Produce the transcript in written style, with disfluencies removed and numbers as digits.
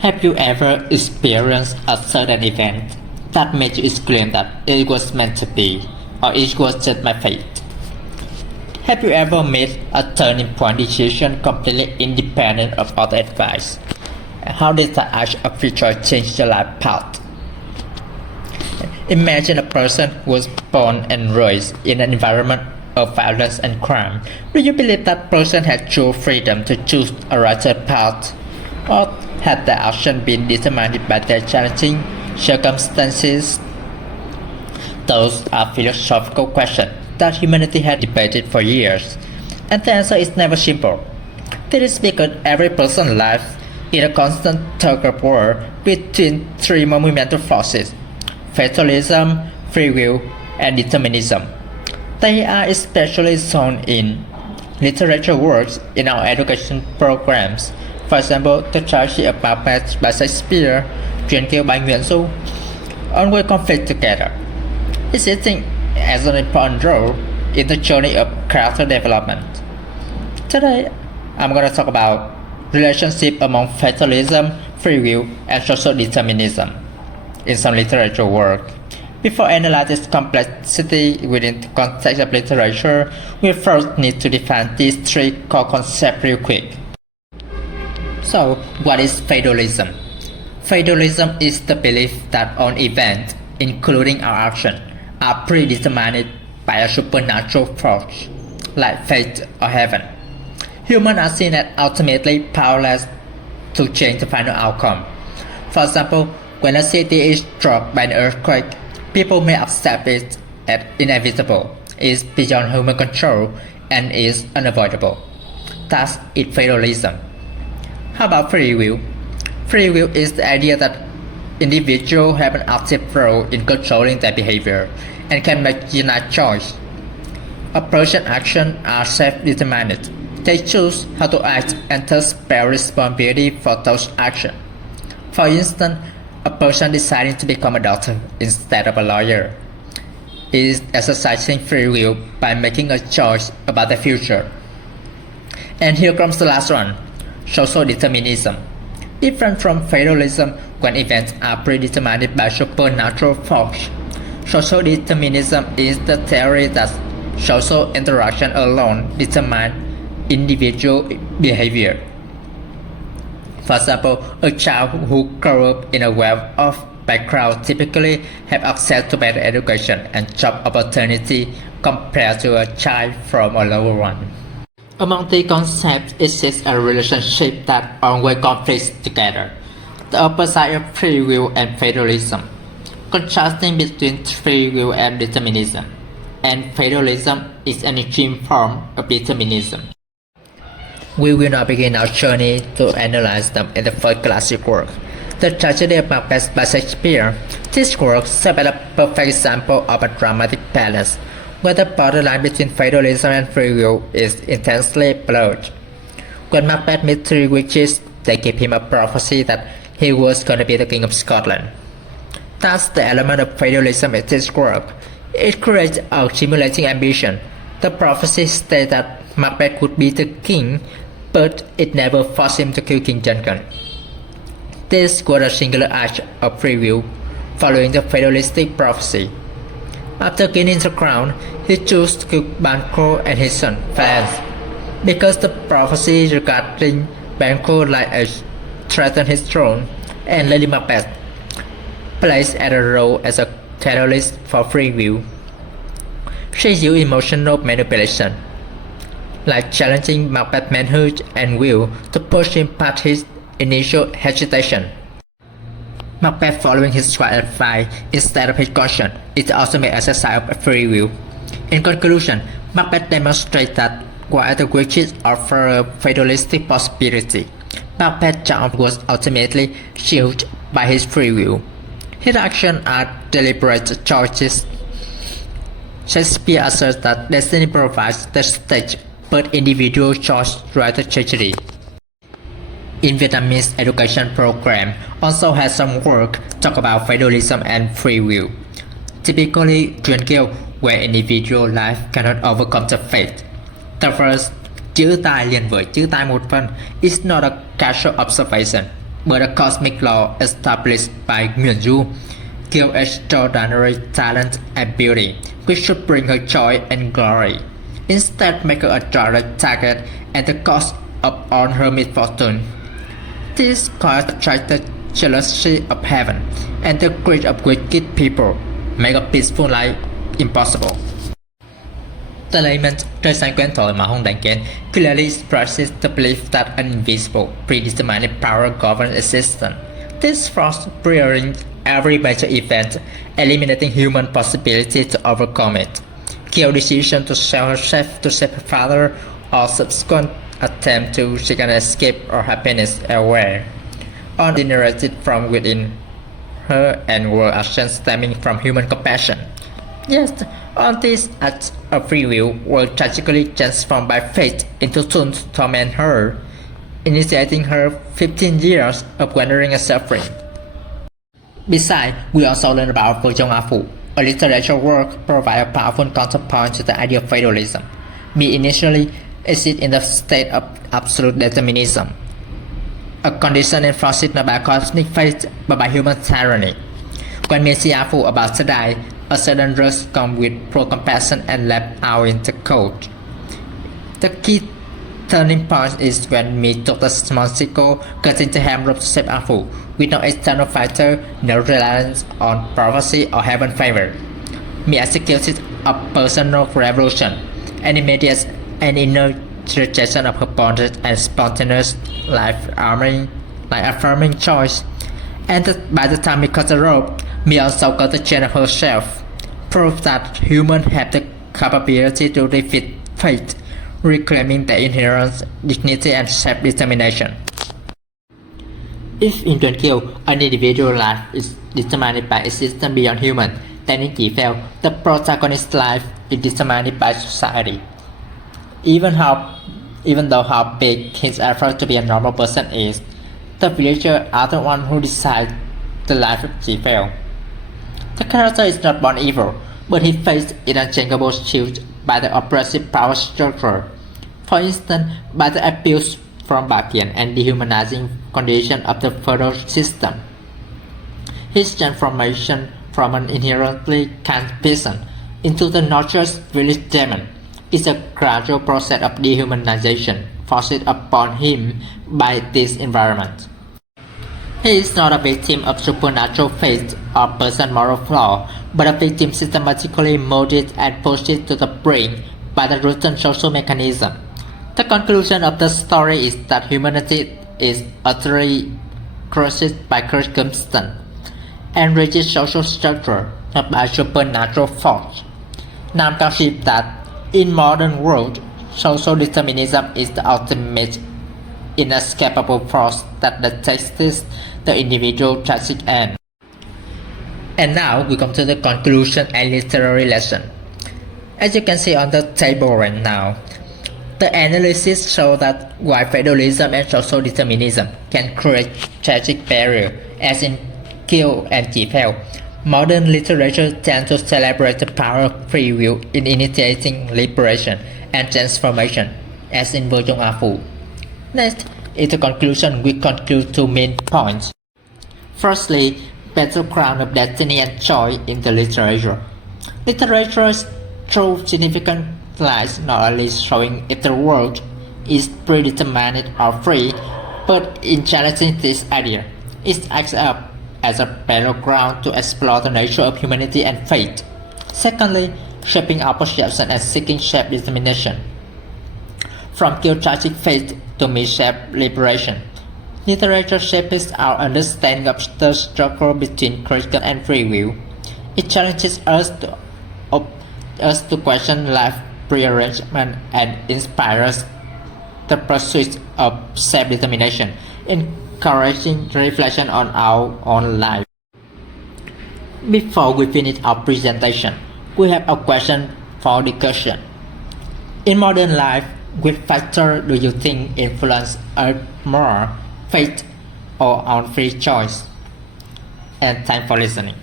Have you ever experienced a certain event that made you exclaim that it was meant to be, or it was just my fate? Have you ever made a turning point decision completely independent of other advice? How did that act of free choice change your life path? Imagine a person who was born and raised in an environment of violence and crime. Do you believe that person had true freedom to choose a righter path? Or had their action been determined by their challenging circumstances? Those are philosophical questions that humanity has debated for years, and the answer is never simple. This is because every person lives in a constant tug of war between three monumental forces: fatalism, free will, and determinism. They are especially shown in literature works in our education programs. For example, The Tragedy of Macbeth by Shakespeare, Truyện Kiều by Nguyễn Du, always conflict together, existing as an important role in the journey of character development. Today, I'm going to talk about relationship among fatalism, free will, and social determinism in some literature work. Before analyzing this complexity within the context of literature, we first need to define these three core concepts real quick. So, what is fatalism? Fatalism is the belief that all events, including our actions, are predetermined by a supernatural force, like fate or heaven. Humans are seen as ultimately powerless to change the final outcome. For example, when a city is struck by an earthquake, people may accept it as inevitable, is beyond human control, and is unavoidable. Thus, it's fatalism. How about free will? Free will is the idea that individuals have an active role in controlling their behavior and can make unique choice. A person's actions are self-determined. They choose how to act and thus bear responsibility for those actions. For instance, a person deciding to become a doctor instead of a lawyer is exercising free will by making a choice about the future. And here comes the last one, social determinism. Different from fatalism, when events are predetermined by supernatural force, social determinism is the theory that social interaction alone determine individual behavior. For example, a child who grew up in a well-off background typically have access to better education and job opportunity compared to a child from a lower one. Among the concepts exists a relationship that always conflicts together, the opposite of free will and fatalism, contrasting between free will and determinism, and fatalism is an extreme form of determinism. We will now begin our journey to analyze them in the first classic work, The Tragedy of Macbeth by Shakespeare. This work serves as a perfect example of a dramatic balance, where the borderline between fatalism and free will is intensely blurred. When Macbeth meets three witches, they give him a prophecy that he was going to be the king of Scotland. That's the element of fatalism in this work. It creates a stimulating ambition. The prophecy states that Macbeth would be the king, but it never forced him to kill King Duncan. This was a singular act of free will, following the fatalistic prophecy. After gaining the crown, he chose to kill Banquo and his son, Flanz, because the prophecy regarding Banquo lineage threatened his throne, and Lady Macbeth plays a role as a catalyst for free will. She used emotional manipulation, like challenging Macbeth's manhood and will to push him past his initial hesitation. Macbeth following his wise advice instead of his conscience is also an exercise of free will. In conclusion, Macbeth demonstrates that while the witches offer a fatalistic possibility, Macbeth's charm was ultimately shielded by his free will. His actions are deliberate choices. Shakespeare asserts that destiny provides the stage, but individual choice drives the tragedy. In Vietnamese education program also has some work talk about fatalism and free will. Typically, Truyện Kiều, where individual life cannot overcome the fate. The verse chữ tài liền với chữ tài một phần is not a casual observation, but a cosmic law established by Myeonju gives extraordinary talent and beauty, which should bring her joy and glory. Instead, make her a direct target at the cost of all her misfortune. This cause attracted jealousy of heaven and the greed of wicked people, make a peaceful life impossible. The layman's trời xanh quen thổi mà không đánh kén clearly expresses the belief that an invisible, predetermined power governs existence. This force prearranged every major event, eliminating human possibility to overcome it. Kyo's decision to sell herself to save her father or subsequent attempt to seek an escape or happiness elsewhere, all generated from within her and were actions stemming from human compassion. Yet, all these acts of free will were tragically transformed by fate into tools to torment her, initiating her 15 years of wandering and suffering. Besides, we also learn about Jong Afu, a literature work provides a powerful counterpoint to the idea of fatalism. Me initially exists in the state of absolute determinism, a condition enforced not by cosmic fate but by human tyranny. When me see Afu about to die, a sudden rush comes with pro-compassion and left out in the cold. The key turning point is when me took the small sickle, cutting the hand rope to save Afu, with no external fighter, no reliance on prophecy or heaven favor. Me executed a personal revolution, an immediate and inner rejection of her bonded and spontaneous life-affirming choice. And by the time we cut the rope, me also got the chain of herself, proof that humans have the capability to defeat fate, reclaiming their inherent dignity and self-determination. If in Kyo, an individual life is determined by existence beyond human, then in Kifel, the protagonist's life is determined by society. Even though how big his effort to be a normal person is, the villagers are the one who decide the life of Kifel. The character is not born evil, but he faces an unchangeable shield by the oppressive power structure. For instance, by the abuse from Bakian and dehumanizing condition of the feudal system. His transformation from an inherently kind peasant into the nurtured village demon is a gradual process of dehumanization forced upon him by this environment. He is not a victim of supernatural fate or personal moral flaw, but a victim systematically molded and pushed to the brink by the rotten social mechanism. The conclusion of the story is that humanity is utterly crushed by circumstance and rigid social structure, not by supernatural force. Nam conceived that in modern world, social determinism is the ultimate inescapable force that dictates the individual tragic end. And now we come to the conclusion and literary lesson. As you can see on the table right now, the analysis shows that while fatalism and social determinism can create tragic barriers, as in Kill and Kifel, modern literature tends to celebrate the power of free will in initiating liberation and transformation, as in Jong Afu. Next is the conclusion. We conclude two main points. Firstly, battleground of destiny and joy in the literature. Literature's true significance lies not only showing if the world is predetermined or free, but in challenging this idea. It acts up as a battleground to explore the nature of humanity and fate. Secondly, shaping our perception and seeking self-determination. From tragic fate to mishap liberation, literature shapes our understanding of the struggle between Christian and free will. It challenges us to question life prearrangement and inspires the pursuit of self-determination, encouraging reflection on our own life. Before we finish our presentation, we have a question for discussion. In modern life, which factor do you think influence us more, fate or our free choice? And thanks for listening.